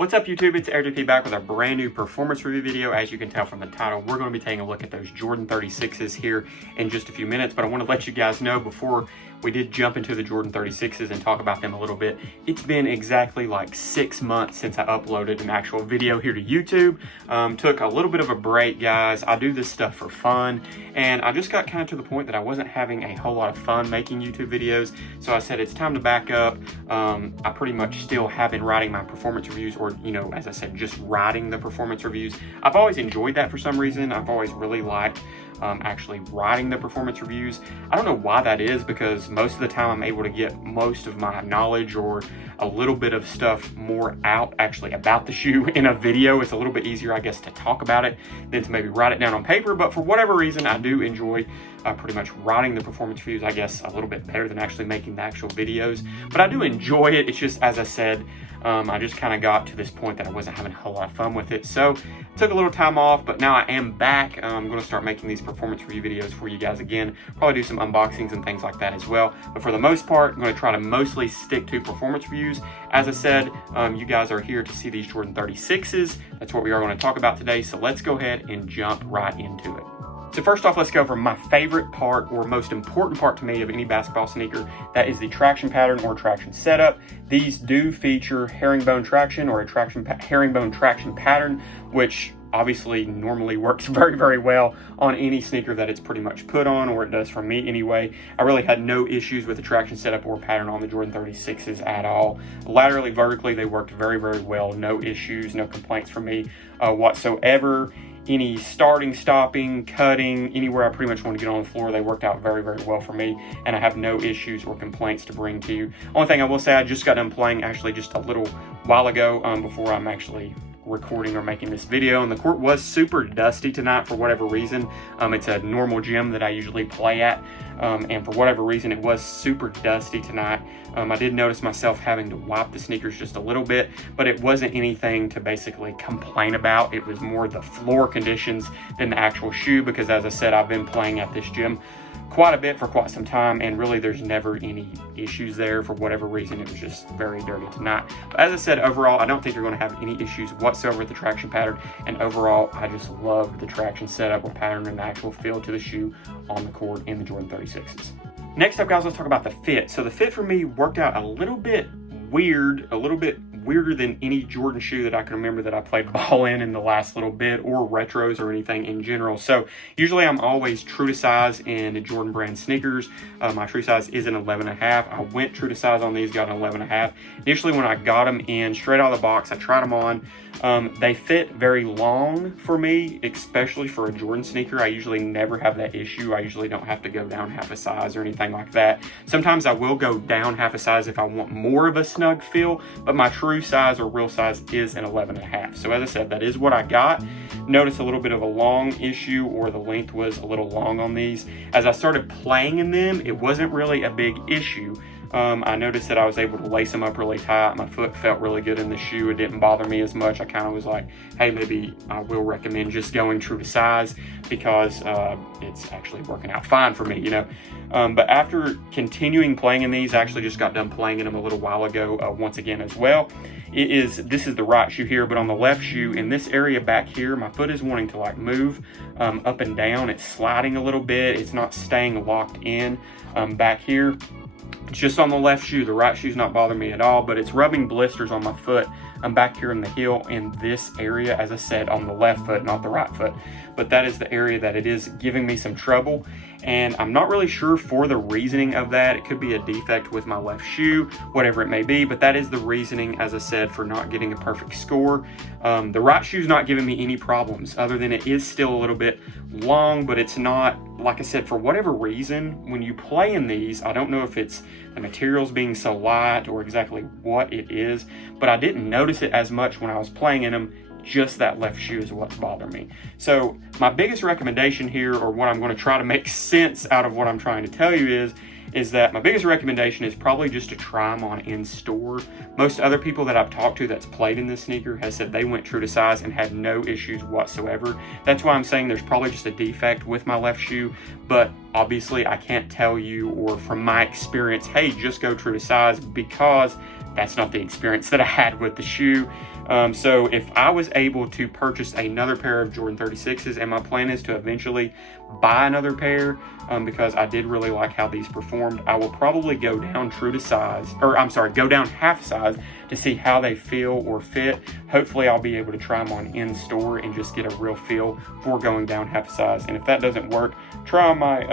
What's up YouTube, it's Eric JP back with a brand new performance review video. As you can tell from the title, we're going to be taking a look at those Jordan 36s here in just a few minutes, but I want to let you guys know before we did jump into the Jordan 36s and talk about them a little bit. It's been exactly like 6 months since I uploaded an actual video here to YouTube. Took a little bit of a break, guys. I do this stuff for fun, and I just got kind of to the point that I wasn't having a whole lot of fun making YouTube videos, so I said it's time to back up. I pretty much still have been writing my performance reviews, or as I said, just writing the performance reviews. I've always enjoyed that for some reason. I've always really liked actually writing the performance reviews. I don't know why that is, because most of the time I'm able to get most of my knowledge or a little bit of stuff more out actually about the shoe in a video. It's a little bit easier, I guess, to talk about it than to maybe write it down on paper, but for whatever reason, I do enjoy pretty much writing the performance reviews, I guess, a little bit better than actually making the actual videos. But I do enjoy it. It's just, as I said, I just kind of got to this point that I wasn't having a whole lot of fun with it. So took a little time off, but now I am back. I'm going to start making these performance review videos for you guys again. Probably do some unboxings and things like that as well. But for the most part, I'm going to try to mostly stick to performance reviews. As I said, you guys are here to see these Jordan 36s. That's what we are going to talk about today. So let's go ahead and jump right into it. So first off, let's go for my favorite part, or most important part to me of any basketball sneaker. That is the traction pattern or traction setup. These do feature herringbone traction, or a herringbone traction pattern, which obviously normally works very, very well on any sneaker that it's pretty much put on, or it does for me anyway. I really had no issues with the traction setup or pattern on the Jordan 36s at all. Laterally, vertically, they worked very, very well. No issues, no complaints from me whatsoever. Any starting, stopping, cutting, anywhere I pretty much want to get on the floor, they worked out very, very well for me, and I have no issues or complaints to bring to you. Only thing I will say, I just got done playing actually just a little while ago before I'm actually recording or making this video, and the court was super dusty tonight for whatever reason. It's a normal gym that I usually play at, and for whatever reason it was super dusty tonight. I did notice myself having to wipe the sneakers just a little bit, but it wasn't anything to basically complain about. It was more the floor conditions than the actual shoe, because as I said, I've been playing at this gym quite a bit for quite some time, and really there's never any issues there. For whatever reason, it was just very dirty tonight. But as I said, overall, I don't think you're going to have any issues whatsoever with the traction pattern, and overall, I just love the traction setup or pattern and the actual feel to the shoe on the court in the Jordan 36s. Next up, guys, let's talk about the fit. So the fit for me worked out a little bit weird, a little bit weirder than any Jordan shoe that I can remember that I played ball in the last little bit, or retros or anything in general. So usually I'm always true to size in Jordan brand sneakers. My true size is an 11.5. I went true to size on these, got an 11.5. Initially when I got them in straight out of the box, I tried them on. They fit very long for me, especially for a Jordan sneaker. I usually never have that issue. I usually don't have to go down half a size or anything like that. Sometimes I will go down half a size if I want more of a snug feel, but my true size or real size is an 11.5. So as I said, that is what I got. Notice a little bit of a long issue, or the length was a little long on these. As I started playing in them, it wasn't really a big issue. I noticed that I was able to lace them up really tight. My foot felt really good in the shoe. It didn't bother me as much. I kind of was like, hey, maybe I will recommend just going true to size, because it's actually working out fine for me, But after continuing playing in these, I actually just got done playing in them a little while ago once again as well. This is the right shoe here, but on the left shoe, in this area back here, my foot is wanting to like move up and down. It's sliding a little bit. It's not staying locked in back here. Just on the left shoe. The right shoe's not bothering me at all, but it's rubbing blisters on my foot. I'm back here in the heel in this area, as I said, on the left foot, not the right foot. But that is the area that it is giving me some trouble, and I'm not really sure for the reasoning of that. It could be a defect with my left shoe, whatever it may be, but that is the reasoning, as I said, for not getting a perfect score. The right shoe's not giving me any problems, other than it is still a little bit long, but it's not, like I said, for whatever reason, when you play in these, I don't know if it's the materials being so light or exactly what it is, but I didn't notice it as much when I was playing in them. Just that left shoe is what's bothering me. So my biggest recommendation here, or what I'm going to try to make sense out of what I'm trying to tell you, is that my biggest recommendation is probably just to try them on in store. Most other people that I've talked to that's played in this sneaker has said they went true to size and had no issues whatsoever. That's why I'm saying there's probably just a defect with my left shoe, but obviously I can't tell you, or from my experience, hey, just go true to size, because that's not the experience that I had with the shoe. So if I was able to purchase another pair of Jordan 36s, and my plan is to eventually buy another pair, because I did really like how these performed, I will probably go down go down half size to see how they feel or fit. Hopefully I'll be able to try them on in store and just get a real feel for going down half size. And if that doesn't work, try on my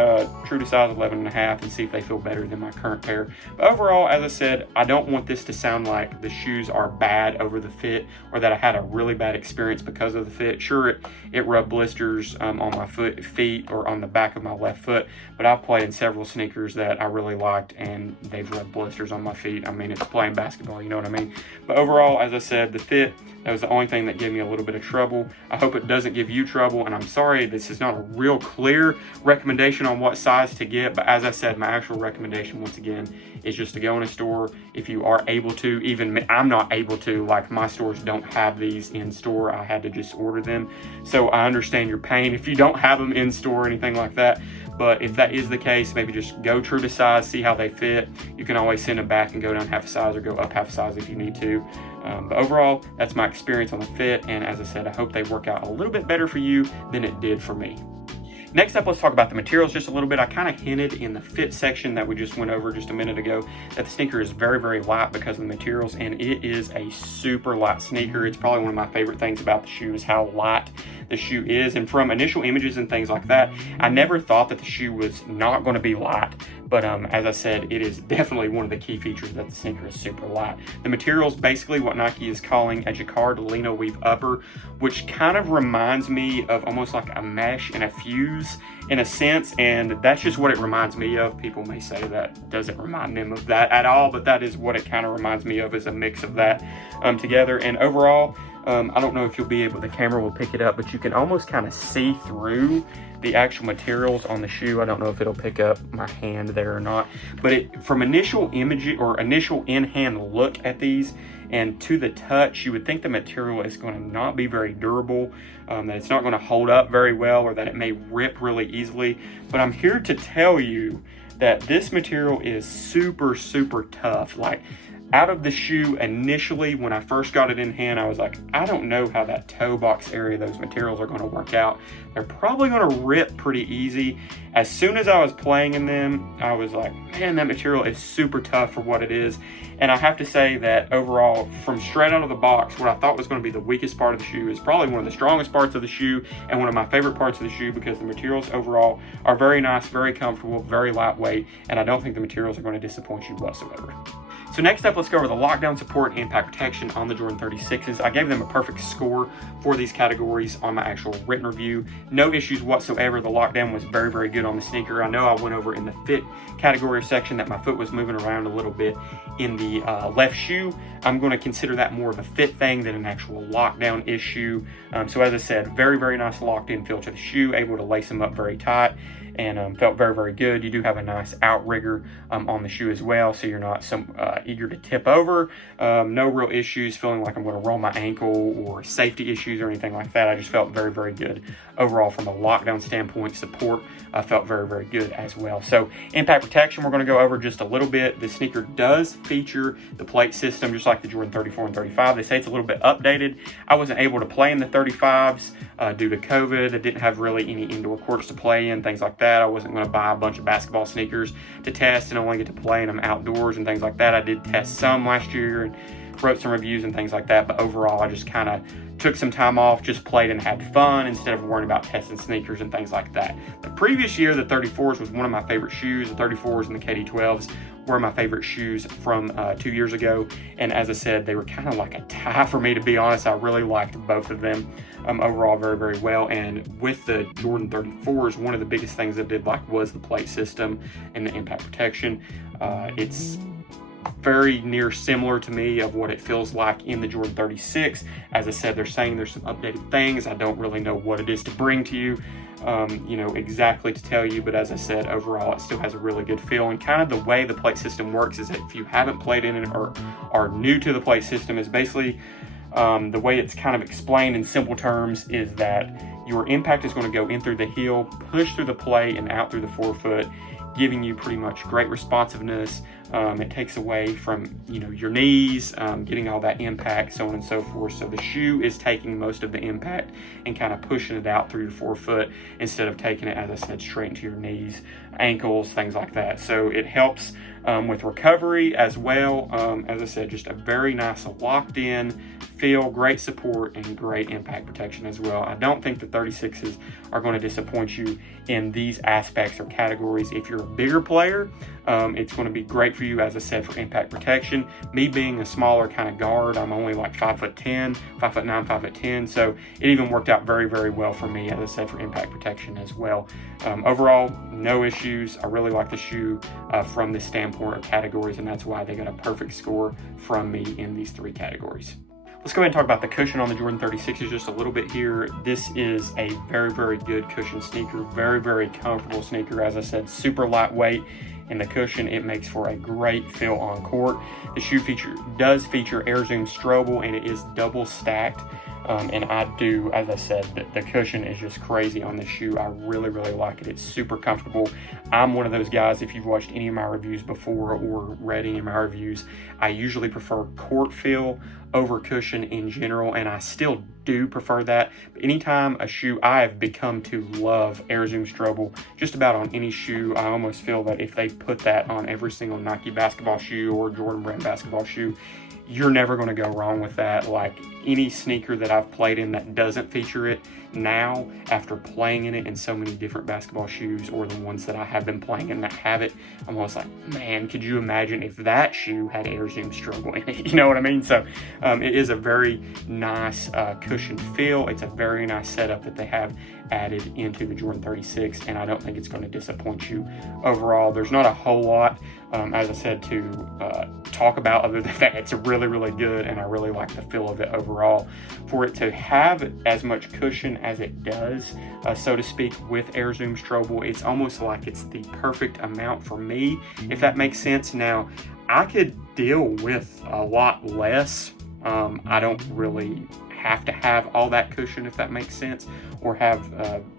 true to size 11.5 and see if they feel better than my current pair. But overall, as I said, I don't want this to sound like the shoes are bad over the fit, or that I had a really bad experience because of the fit. Sure, it rubbed blisters on my feet or on the back of my left foot, but I've played in several sneakers that I really liked and they've rubbed blisters on my feet. I mean, it's playing basketball, you know what I mean? But overall, as I said, the fit, that was the only thing that gave me a little bit of trouble. I hope it doesn't give you trouble, and I'm sorry this is not a real clear recommendation on what size to get, but as I said, my actual recommendation, once again, is just to go in a store if you are able to. Even I'm not able to, like, my stores don't have these in store. I had to just order them. So I understand your pain if you don't have them in store or anything like that. But if that is the case, maybe just go true to size, see how they fit. You can always send them back and go down half a size or go up half a size if you need to. But overall, that's my experience on the fit. And as I said, I hope they work out a little bit better for you than it did for me. Next up, let's talk about the materials just a little bit. I kind of hinted in the fit section that we just went over just a minute ago that the sneaker is very, very light because of the materials, and it is a super light sneaker. It's probably one of my favorite things about the shoe is how light the shoe is. And from initial images and things like that, I never thought that the shoe was not going to be light. But as I said, it is definitely one of the key features that the sneaker is super light. The material is basically what Nike is calling a jacquard lino weave upper, which kind of reminds me of almost like a mesh and a fuse in a sense, and that's just what it reminds me of. People may say that doesn't remind them of that at all, but that is what it kind of reminds me of, is a mix of that together. And overall, I don't know if you'll be able, the camera will pick it up, but you can almost kind of see through the actual materials on the shoe. I don't know if it'll pick up my hand there or not, but from initial image or initial in-hand look at these and to the touch, you would think the material is going to not be very durable, that it's not going to hold up very well, or that it may rip really easily. But I'm here to tell you that this material is super, super tough. Like, out of the shoe initially, when I first got it in hand, I was like, I don't know how that toe box area, those materials are going to work out. They're probably going to rip pretty easy. As soon as I was playing in them, I was like, man, that material is super tough for what it is. And I have to say that overall, from straight out of the box, what I thought was going to be the weakest part of the shoe is probably one of the strongest parts of the shoe and one of my favorite parts of the shoe, because the materials overall are very nice, very comfortable, very lightweight, and I don't think the materials are going to disappoint you whatsoever. So next up, let's go over the lockdown support and impact protection on the Jordan 36s. I gave them a perfect score for these categories on my actual written review. No issues whatsoever. The lockdown was very, very good on the sneaker. I know I went over in the fit category section that my foot was moving around a little bit in the left shoe. I'm going to consider that more of a fit thing than an actual lockdown issue. So as I said, very, very nice locked in feel to the shoe, able to lace them up very tight, and felt very, very good. You do have a nice outrigger on the shoe as well, so you're not so eager to tip over. No real issues feeling like I'm going to roll my ankle or safety issues or anything like that. I just felt very, very good overall from a lockdown standpoint. Support felt very, very good as well. So impact protection, we're going to go over just a little bit. The sneaker does feature the plate system just like the Jordan 34 and 35. They say it's a little bit updated. I wasn't able to play in the 35s due to COVID. I didn't have really any indoor courts to play in, things like that. I wasn't going to buy a bunch of basketball sneakers to test and only get to play in them outdoors and things like that. I did test some last year and wrote some reviews and things like that, but overall I just kind of took some time off, just played and had fun instead of worrying about testing sneakers and things like that. The previous year, the 34s was one of my favorite shoes. The 34s and the KD12s were my favorite shoes from 2 years ago, and as I said, they were kind of like a tie for me, to be honest. I really liked both of them overall very, very well. And with the Jordan 34s, one of the biggest things I did like was the plate system and the impact protection. It's very near similar to me of what it feels like in the Jordan 36. As I said, they're saying there's some updated things. I don't really know what it is to bring to you, exactly to tell you, but as I said, overall it still has a really good feel. And kind of the way the plate system works is that if you haven't played in it or are new to the plate system, is basically the way it's kind of explained in simple terms is that your impact is going to go in through the heel, push through the plate and out through the forefoot, giving you pretty much great responsiveness, It takes away from, you know, your knees, getting all that impact, so on and so forth. So the shoe is taking most of the impact and kind of pushing it out through your forefoot instead of taking it, as I said, straight into your knees, ankles, things like that. So it helps with recovery as well. As I said, just a very nice locked in feel, great support, and great impact protection as well. I don't think the 36s are going to disappoint you in these aspects or categories. If you're a bigger player, it's going to be great for you, as I said, for impact protection. Me being a smaller kind of guard, I'm only like 5'10", 5'9", 5'10", so it even worked out very, very well for me, as I said, for impact protection as well. Overall, no issues. I really like the shoe from this standpoint of categories, and that's why they got a perfect score from me in these 3 categories. Let's go ahead and talk about the cushion on the Jordan 36s just a little bit here. This is a very, very good cushion sneaker. Very, very comfortable sneaker. As I said, super lightweight. And the cushion, it makes for a great feel on court. The shoe does feature Air Zoom Strobel, and it is double stacked. And I do, as I said, the cushion is just crazy on this shoe. I really, really like it. It's super comfortable. I'm one of those guys, if you've watched any of my reviews before or read any of my reviews, I usually prefer court feel over cushion in general, and I still do prefer that. But anytime a shoe, I have become to love Air Zoom Strobel just about on any shoe. I almost feel that if they put that on every single Nike basketball shoe or Jordan brand basketball shoe, you're never going to go wrong with that. Like any sneaker that I've played in that doesn't feature it now, after playing in it in so many different basketball shoes, or the ones that I have been playing in that have it, I'm almost like, man, could you imagine if that shoe had Air Zoom Strobel in it? You know what I mean? So it is a very nice cushion feel. It's a very nice setup that they have added into the Jordan 36, and I don't think it's going to disappoint you overall. There's not a whole lot, as I said, to talk about other than that it's really, really good, and I really like the feel of it overall. For it to have as much cushion as it does, so to speak, with Air Zoom Strobel, it's almost like it's the perfect amount for me, if that makes sense. Now, I could deal with a lot less. I don't really have to have all that cushion, if that makes sense, or have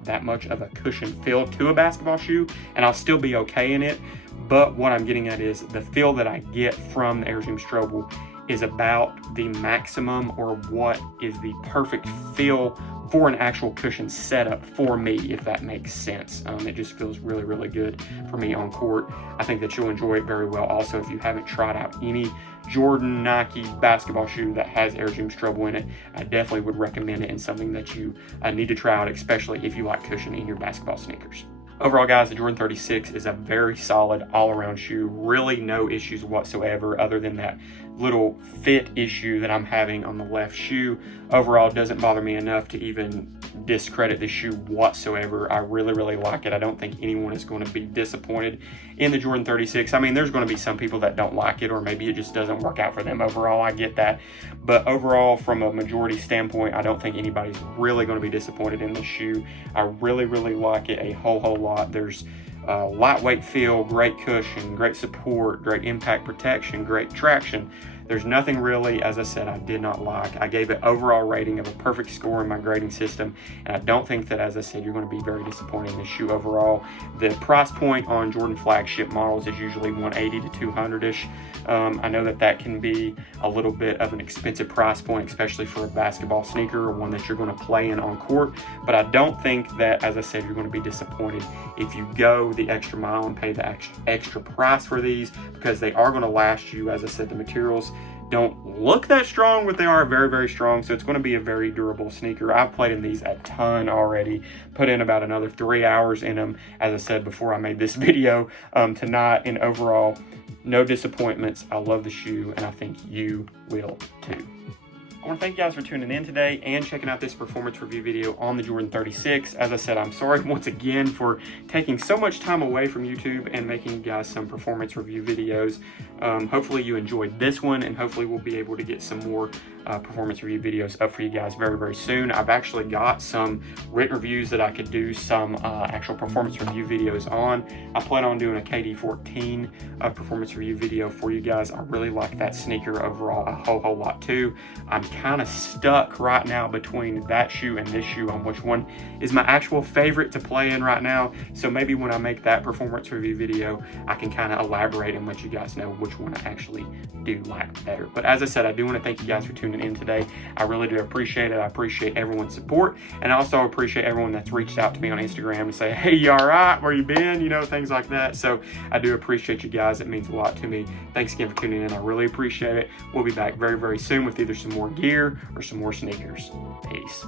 that much of a cushion feel to a basketball shoe, and I'll still be okay in it. But what I'm getting at is the feel that I get from the Air Zoom Strobel is about the maximum, or what is the perfect feel for an actual cushion setup for me, if that makes sense. It just feels really, really good for me on court. I think that you'll enjoy it very well. Also, if you haven't tried out any Jordan, Nike basketball shoe that has Air Zoom Strobel in it, I definitely would recommend it, and something that you need to try out, especially if you like cushion in your basketball sneakers. Overall, guys, the Jordan 36 is a very solid all-around shoe. Really no issues whatsoever, other than that little fit issue that I'm having on the left shoe. Overall, it doesn't bother me enough to even discredit the shoe whatsoever. I really, really like it. I don't think anyone is going to be disappointed in the Jordan 36. I mean, there's going to be some people that don't like it, or maybe it just doesn't work out for them. Overall, I get that. But overall, from a majority standpoint, I don't think anybody's really going to be disappointed in this shoe. I really, really like it a whole lot. There's lightweight feel, great cushion, great support, great impact protection, great traction. There's nothing really, as I said, I did not like. I gave it overall rating of a perfect score in my grading system, and I don't think that, as I said, you're going to be very disappointed in this shoe overall. The price point on Jordan flagship models is usually $180 to $200-ish. I know that that can be a little bit of an expensive price point, especially for a basketball sneaker, or one that you're going to play in on court, but I don't think that, as I said, you're going to be disappointed if you go the extra mile and pay the extra price for these, because they are going to last you. As I said, the materials don't look that strong, but they are very, very strong, so it's going to be a very durable sneaker. I've played in these a ton already, put in about another 3 hours in them, as I said before I made this video tonight, and overall, no disappointments. I love the shoe, and I think you will too. I want to thank you guys for tuning in today and checking out this performance review video on the Jordan 36. As I said, I'm sorry once again for taking so much time away from YouTube and making you guys some performance review videos. Hopefully you enjoyed this one, and hopefully we'll be able to get some more performance review videos up for you guys very, very soon. I've actually got some written reviews that I could do some actual performance review videos on. I plan on doing a KD14 performance review video for you guys. I really like that sneaker overall a whole lot too. I'm kind of stuck right now between that shoe and this shoe on which one is my actual favorite to play in right now. So maybe when I make that performance review video, I can kind of elaborate and let you guys know which one I actually do like better. But as I said, I do want to thank you guys for tuning in today. I really do appreciate it. I appreciate everyone's support, and I also appreciate everyone that's reached out to me on Instagram to say, hey, you all right? Where you been? You know, things like that. So I do appreciate you guys. It means a lot to me. Thanks again for tuning in. I really appreciate it. We'll be back very, very soon with either some more gear or some more sneakers. Peace.